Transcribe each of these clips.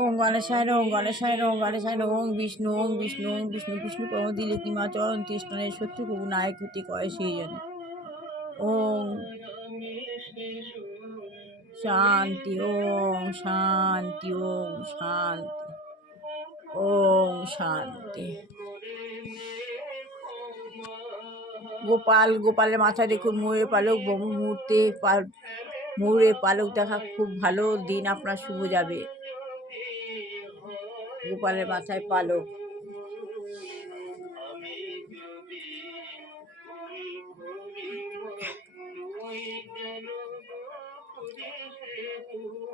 ওম গণেশায় নমঃ ওম গণেশায় নমঃ ওম গণেশায় নমঃ ওম বিষ্ণু ওম বিষ্ণু ওম বিষ্ণু বিষ্ণু প্রভু দিলে কি মা চরণ তৃষ্ণায় শত্রু প্রভু নায় ক্ষতি করে সেই জন্য ওম শান্তি ওম শান্তি ওম শান্তি ওম শান্তি। গোপাল গোপালের মাথায় দেখুন ময়ূরের পালক বহু মুহূর্তে ময়ূরের পালক দেখা খুব ভালো দিন আপনার শুভ যাবে। গোপালের মাথায় পালক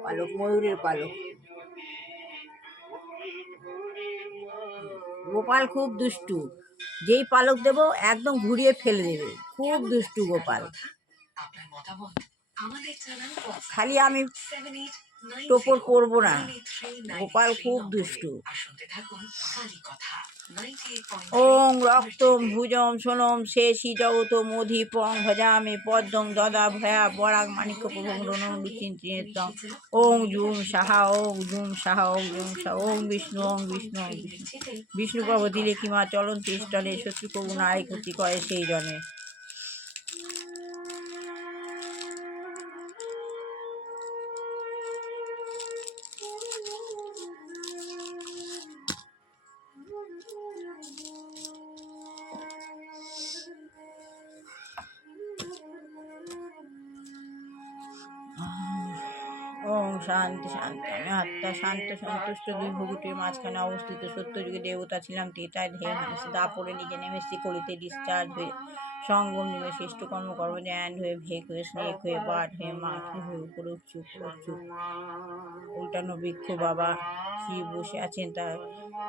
পালক ময়ূরের পালক। গোপাল খুব দুষ্টু, যেই পালক দেব একদম ঘুরিয়ে ফেলে দেবে, খুব দুষ্টু গোপাল। খালি আমি টোপর করবো না, গোপাল খুব দুষ্টু। ওং রক্তম ভুজম সোনম শেষি জগত মধিপং ভজামে পদ্মং দদা ভয়া বরাগ মাণিক্য প্রভং রণং বিচিন্তিতং। ওং জুম সাহা ওং জুম সাহা ওং জুম সাহা ওং বিষ্ণু ওং বিষ্ণু ওং বিষ্ণু বিষ্ণু প্রভু দিলে কিমা চলন তিষ্ঠলে শত্রু প্রভু নারী ক্ষতি করে সেই জনে। ওম শান্তি শান্তি। আমি আত্মা শান্ত সন্তুষ্ট দুই ভূগুটির মাঝখানে অবস্থিত সত্যযুগে দেবতা ছিলাম তেতায় ধেয়ে মানুষ দাপড়ে নিজে নেমেছি কলিতে ডিসচার্জ হয়ে সঙ্গম নিয়ে শ্রেষ্ঠ কর্ম জ্ঞান হয়ে ভেক হয়ে স্নেক হয়ে বাট হয়ে মাথি হয়ে উপরে উচ্চুপ উল্টানো বৃক্ষ বাবা শিব বসে আছেন, তার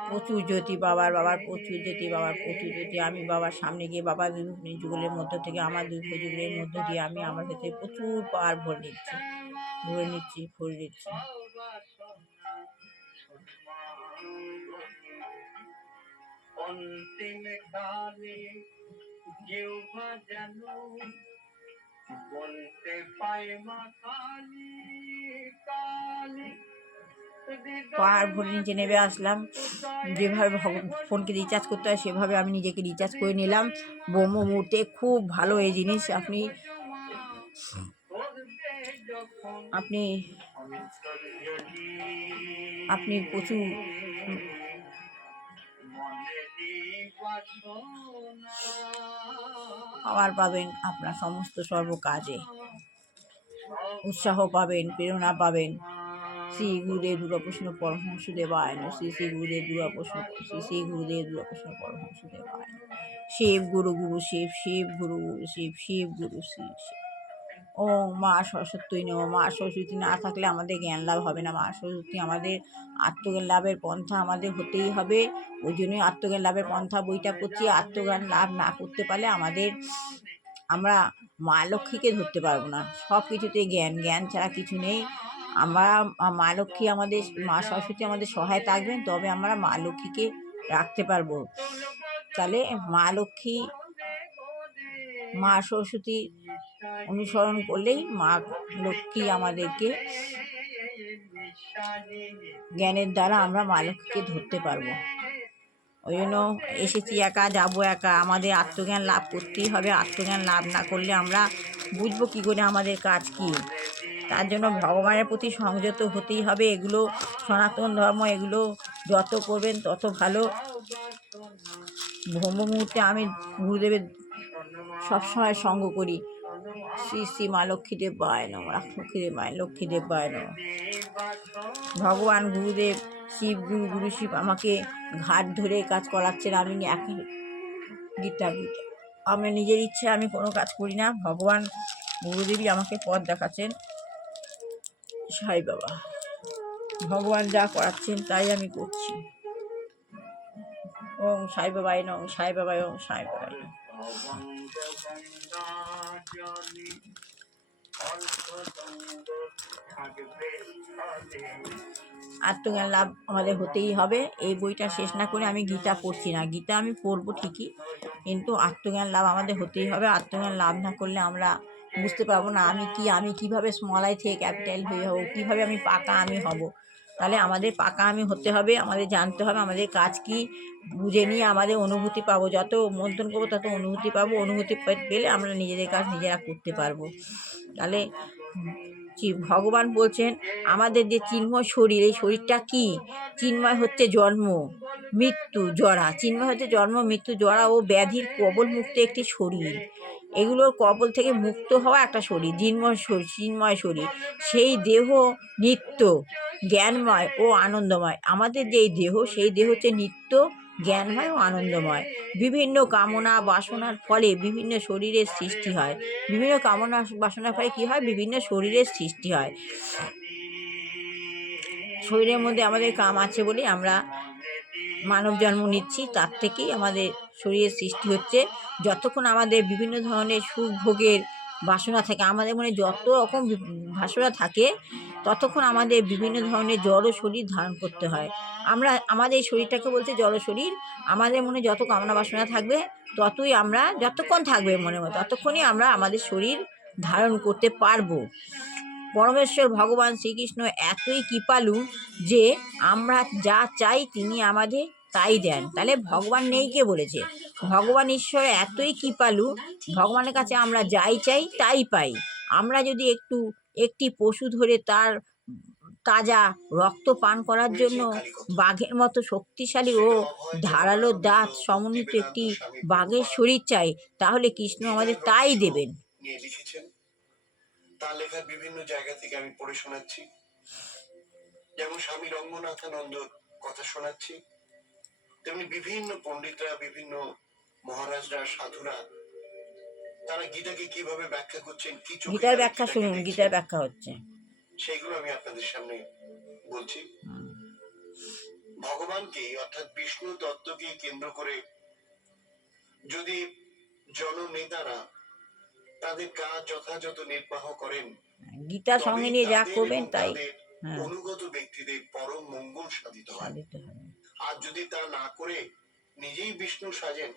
প্রচুর জ্যোতি বাবার প্রচুর জ্যোতি প্রচুর জ্যোতি। আমি বাবার সামনে গিয়ে বাবার দুই যুগলের মধ্য থেকে আমার দুই যুগলের মধ্য দিয়ে আমি আমার ভেতরে প্রচুর পাওয়ার ভরে নিচ্ছি ভরে নিচ্ছি। অন্তিম কালে কেউ বা যেন বলতে পায় মা কালী কালী। পাহাড় ভরে নিচে নেমে আসলাম, যেভাবে ফোনকে রিচার্জ করতে হয় সেভাবে আমি নিজেকে রিচার্জ করে নিলাম ব্রহ্ম মুহূর্তে। খুব ভালো এই জিনিস। আপনি আপনি প্রচুর পাওয়ার পাবেন, আপনার সমস্ত সর্বকাজে উৎসাহ পাবেন, প্রেরণা পাবেন। শ্রী গুরুদেব দুর্গাপ্রসন্ন পরমহংসদেবায় নমঃ। শ্রী শ্রী গুরুদেব দুর্গাপ্রসন্ন শ্রী শ্রী গুরুদেব দুর্গাপ্রসন্ন পরমহংসদেবায় নমঃ। শিব গুরু গুরু শিব, শিব গুরু গুরু শিব, শিব গুরু শিব শিব। ওম মা সরস্বতী নমঃ। মা সরস্বতী না থাকলে আমাদের জ্ঞান লাভ হবে না। মা সরস্বতী আমাদের আত্মজ্ঞান লাভের পন্থা আমাদের হতেই হবে। ওই জন্যই আত্মজ্ঞান লাভের পন্থা বইটা পড়ছি। আত্মজ্ঞান লাভ না করতে পারলে আমরা মা লক্ষ্মীকে ধরতে পারবো না। সব কিছুতে জ্ঞান ছাড়া কিছু নেই। আমরা মা লক্ষ্মী মা সরস্বতী আমাদের সহায় থাকবেন, তবে আমরা মা লক্ষ্মীকে রাখতে পারবো। তাহলে মা লক্ষ্মী মা সরস্বতী অনুসরণ করলেই মা লক্ষ্মী আমাদেরকে জ্ঞানের দ্বারা আমরা মা লক্ষ্মীকে ধরতে পারবো। ওই জন্য এসেছি একা, যাবো একা। আমাদের আত্মজ্ঞান লাভ করতেই হবে। আত্মজ্ঞান লাভ না করলে আমরা বুঝবো কী করে আমাদের কাজ কী। তার জন্য ভগবানের প্রতি সংযত হতেই হবে। এগুলো সনাতন ধর্ম, এগুলো যত করবেন তত ভালো। ব্রহ্ম মুহূর্তে আমি গুরুদেবের সবসময় সঙ্গ করি। শ্রী শ্রী মা লক্ষ্মীদেব বায় নমঃ। লক্ষ্মীদেব বায় নমঃ। ভগবান গুরুদেব শিব গুরু শিব আমাকে ঘাট ধরে কাজ করাচ্ছেন। আমি গীতা আমি নিজের ইচ্ছে আমি কোনো কাজ করি না। ভগবান গুরুদেবই আমাকে পথ দেখাচ্ছেন। সাই বাবা ভগবান যা করাচ্ছেন তাই আমি করছি। ওম সাই বাবাই নমঃ। সাই বাবাই ওম সাই বাবাই নমঃ। আত্মজ্ঞান লাভ আমাদের হতেই হবে। এই বইটা শেষ না করে আমি গীতা পড়ছি না। গীতা আমি পড়বো ঠিকই, কিন্তু আত্মজ্ঞান লাভ আমাদের হতেই হবে। আত্মজ্ঞান লাভ না করলে আমরা বুঝতে পারবো না আমি কিভাবে স্মল আই থেকে ক্যাপিটাল হয়ে হবো, কীভাবে আমি পাকা আমি হব। তাহলে আমাদের পাকা আমি হতে হবে, আমাদের জানতে হবে আমাদের কাজ কি, বুঝে নিয়ে আমাদের অনুভূতি পাবো, যত মন্থন করবো তত অনুভূতি পাবো, অনুভূতি পেলে আমরা নিজেদের কাজ নিজেরা করতে পারবো। তাহলে ভগবান বলছেন আমাদের যে চিন্ময় শরীর, এই শরীরটা কি? চিন্ময় হচ্ছে জন্ম মৃত্যু জরা, চিন্ময় হচ্ছে জন্ম মৃত্যু জরা ও ব্যাধির কবল মুক্ত একটি শরীর। এগুলোর কবল থেকে মুক্ত হওয়া একটা শরীর, চিন্ময় শরীর। সেই দেহ নিত্য জ্ঞানময় ও আনন্দময়। আমাদের যেই দেহ, সেই দেহ হচ্ছে নিত্য জ্ঞানময় ও আনন্দময়। বিভিন্ন কামনা বাসনার ফলে বিভিন্ন শরীরের সৃষ্টি হয়। বিভিন্ন কামনা বাসনার ফলে কী হয়? বিভিন্ন শরীরের সৃষ্টি হয়। শরীরের মধ্যে আমাদের কাম আছে বলে আমরা মানব জন্ম নিচ্ছি, তার থেকেই আমাদের শরীরের সৃষ্টি হচ্ছে। যতক্ষণ আমাদের বিভিন্ন ধরনের সুখ ভোগের বাসনা থাকে, আমাদের মনে যত রকম বাসনা থাকে, ততক্ষণ আমাদের বিভিন্ন ধরনের জড় শরীর ধারণ করতে হয়। আমাদের এই শরীরটাকে বলতে জড় শরীর। আমাদের মনে যত কামনা বাসনা থাকবে, ততই আমরা যতক্ষণ থাকবে মনে মনে, ততক্ষণই আমরা আমাদের শরীর ধারণ করতে পারবো। পরমেশ্বর ভগবান শ্রীকৃষ্ণ এতই কৃপালু যে আমরা যা চাই তিনি আমাদের তাই দেন। তাহলে ভগবান নেই কে বলেছে? ভগবান ঈশ্বর এতই কৃপালু, ভগবানের কাছে আমরা যাই চাই তাই পাই। আমরা যদি একটি পশু ধরে তার তাজা রক্ত পান করার জন্য বাঘের মতো শক্তিশালী ও ধারালো দাঁত সমন্বিত একটি বাঘের শরীর চাই, তাহলে কৃষ্ণ আমাদের তাই দেবেন। তার লেখা বিভিন্ন জায়গা থেকে আমি পড়ে শোনাচ্ছি। যেমন স্বামী রঙ্গনাথানন্দর কথা শোনাচ্ছি, তেমনি বিভিন্ন পণ্ডিতরা, বিভিন্ন মহারাজরা, সাধুরা, তারা গীতাকে কিভাবে ব্যাখ্যা করছেন, কি গীতার ব্যাখ্যা শুনুন, গীতার ব্যাখ্যা হচ্ছে, সেইগুলো আমি আপনাদের সামনে বলছি। ভগবানকে অর্থাৎ বিষ্ণু তত্ত্বকে কেন্দ্র করে যদি জননেতারা তাদের কাজ যথাযথ নির্বাহ করেন, গীতার সঙ্গে নিয়ে যা করবেন তাই অনুগত ব্যক্তিদের পরম মঙ্গল সাধিত হয়। আর যদি তা না করে নিজেই বিষ্ণু সাজেন,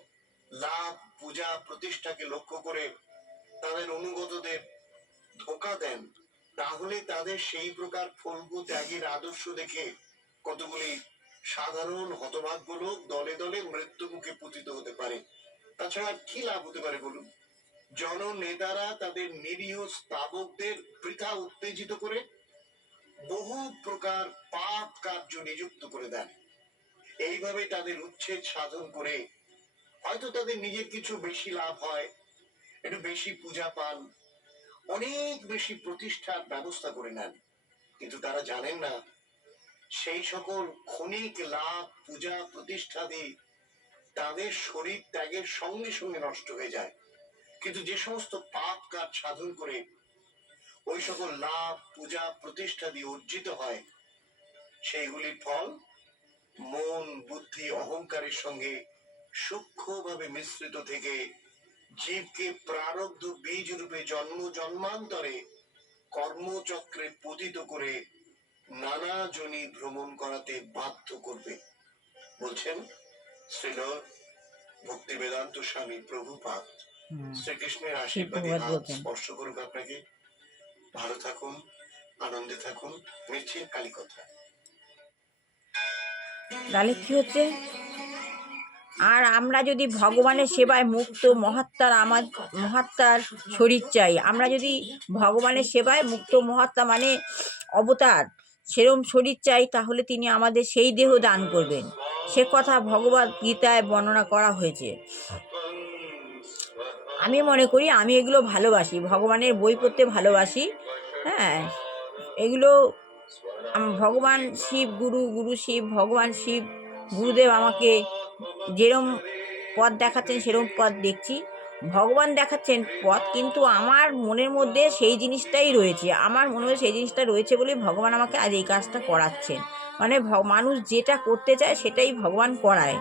লাভ পূজা প্রতিষ্ঠাকে লক্ষ্য করে তাদের অনুগতদের ধোঁকা দেন, তাহলে তাদের সেই প্রকার ফলগু ত্যাগের আদর্শ দেখে কতগুলি সাধারণ হতভাগ্য লোক দলে দলে মৃত্যু মুখে পতিত হতে পারে। তাছাড়া কি লাভ হতে পারে বলুন? জননেতারা তাদের নিরীহ স্তাবকদের বৃথা উত্তেজিত করে বহু প্রকার পাপ কার্য নিযুক্ত করে দেন। এইভাবে তাদের উচ্ছেদ সাধন করে হয়তো তাদের নিজের কিছু বেশি লাভ হয়, একটু বেশি পূজা পান, অনেক বেশি প্রতিষ্ঠার ব্যবস্থা করে নেন। কিন্তু তারা জানেন না সেই সকল ক্ষণিক লাভ পূজা প্রতিষ্ঠা দিয়ে তাদের শরীর ত্যাগের সঙ্গে সঙ্গে নষ্ট হয়ে যায়। কিন্তু যে সমস্ত পাপ কাজ সাধন করে ওই সকল লাভ পূজা প্রতিষ্ঠা দিয়ে অর্জিত হয়, সেইগুলির ফল মন বুদ্ধি অহংকারের সঙ্গে সূক্ষ্মভাবে মিশ্রিত থেকে জীবকে প্রারব্ধ বীজ রূপে জন্ম জন্মান্তরে কর্মচক্রে পতিত করে নানা জনি ভ্রমণ করাতে বাধ্য করবে, বলছেন শ্রীল ভক্তি বেদান্ত স্বামী প্রভুপাদ। শ্রীকৃষ্ণের আশীর্বাদে হাত স্পর্শ করুক আপনাকে। ভালো থাকুন, আনন্দে থাকুন। মিছিল কালীকথা। তাহলে কি হচ্ছে? আর আমরা যদি ভগবানের সেবায় মুক্ত মহাত্মার শরীর চাই, আমরা যদি ভগবানের সেবায় মুক্ত মহাত্মা মানে অবতার সেরম শরীর চাই, তাহলে তিনি আমাদের সেই দেহ দান করবেন। সে কথা ভগবদ গীতায় বর্ণনা করা হয়েছে। আমি মনে করি আমি এগুলো ভালোবাসি, ভগবানের বই পড়তে ভালোবাসি। হ্যাঁ, এগুলো ভগবান শিব, গুরু শিব, ভগবান শিব গুরুদেব আমাকে যেরম পথ দেখাচ্ছেন সেরম পথ দেখছি। ভগবান দেখাচ্ছেন পথ, কিন্তু আমার মনের মধ্যে সেই জিনিসটাই রয়েছে, আমার মনে হয় সেই জিনিসটা রয়েছে বলে ভগবান আমাকে আজ এই কাজটা করাচ্ছেন। মানে মানুষ যেটা করতে চায় সেটাই ভগবান করায়।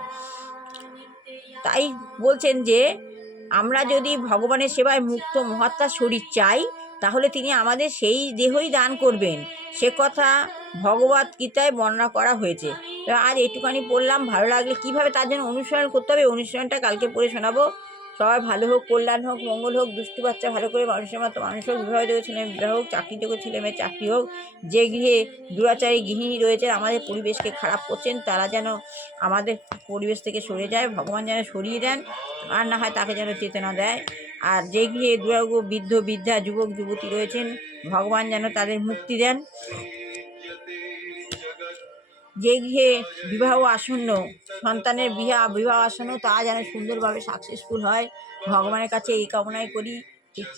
তাই বলছেন যে আমরা যদি ভগবানের সেবায় মুক্ত মহাত্মার শরীর চাই, তাহলে তিনি আমাদের সেই দেহই দান করবেন। সে কথা ভগবদ গীতায় বর্ণনা করা হয়েছে। আজ একটুখানি পড়লাম, ভালো লাগলে কীভাবে তার জন্য অনুসরণ করতে হবে, অনুসরণটা কালকে পড়ে শোনাবো। সবাই ভালো হোক, কল্যাণ হোক, মঙ্গল হোক, দুষ্টু বাচ্চা ভালো করে মানুষের মতো মানুষ হোক, বিবাহ যোগ্য ছেলে মেয়ে বিবাহ হোক, চাকরি যোগ্য ছেলে মেয়ে চাকরি হোক। যে গৃহে দুরাচারী গৃহিণী রয়েছে আমাদের পরিবেশকে খারাপ করছেন, তারা যেন আমাদের পরিবেশ থেকে সরে যায়, ভগবান যেন সরিয়ে দেন, আর না হয় তাকে যেন চেতনা দেয়। আর যে গৃহে দুরারোগ্য বৃদ্ধ বৃদ্ধা যুবক যুবতী রয়েছেন, ভগবান যেন তাদের মুক্তি দেন। যে গৃহে বিবাহ আসন্ন, সন্তানের বিবাহ আসন্ন, তা যেন সুন্দরভাবে সাকসেসফুল হয়, ভগবানের কাছে এই কামনাই করি।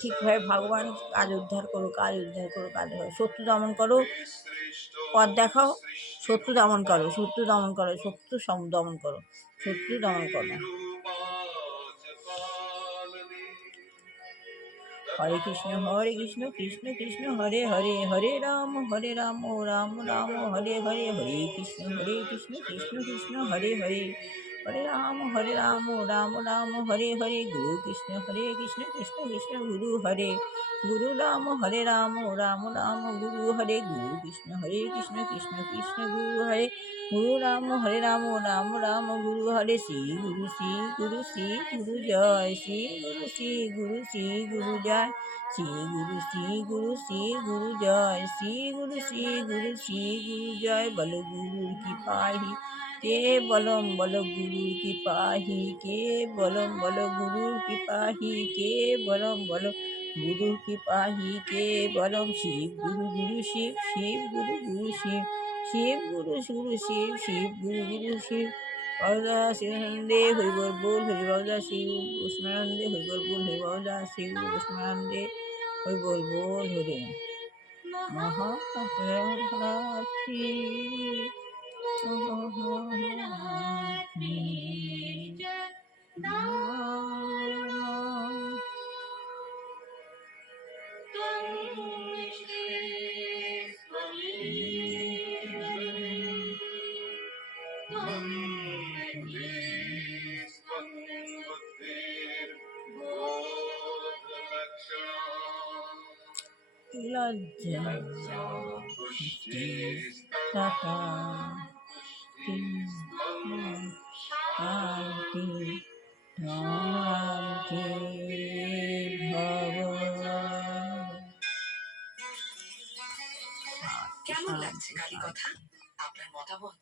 ঠিকভাবে ভগবান কাজ উদ্ধার করো, কাজ উদ্ধার করো, কাজ করো। শত্রু দমন করো, পথ দেখাও, শত্রু দমন করো, শত্রু দমন করো, শত্রু দমন করো, শত্রু দমন করো। হরে কৃষ্ণ কৃষ্ণ কৃষ্ণ হরে হরে, হরে রাম রাম রাম হরে হরে, হরে কৃষ্ণ কৃষ্ণ কৃষ্ণ হরে হরে, হরে রাম রাম রাম হরে হরে। গুরু কৃষ্ণ কৃষ্ণ কৃষ্ণ গুরু হরে, গুরু রাম রাম রাম গুরু হরে। গুরু কৃষ্ণ কৃষ্ণ কৃষ্ণ গুরু হরে, গুরু রাম রাম গুরু হরে। শ্রী গুরু জয়, শ্রী গুরু জয়, শ্রী গুরু জয়, শ্রী গুরু জয়। বল গুরুর কি পাহি কে বলম, বল গুরুর কি পাহি কে বলম, বল গুরুর কি পাহি কে বলম, বল গুরুর কি পাহি কে বলম। শিব গুরু শিব, শিব গুরু শিব, শিব গুরু শিব, শিব গুরু শিব। বাউলা শিবানন্দে হরিবল বল, হরি বাউলা শিব বৈষ্ণবানন্দে হরিবল বল, হরি বাউলা শিব বৈষ্ণবানন্দে হরিবল বল। হরে মহারাত্রি লজ্জা টাকা শান্তি শান্তি কেমন লাগছে কালী কথা? আপনার মতামত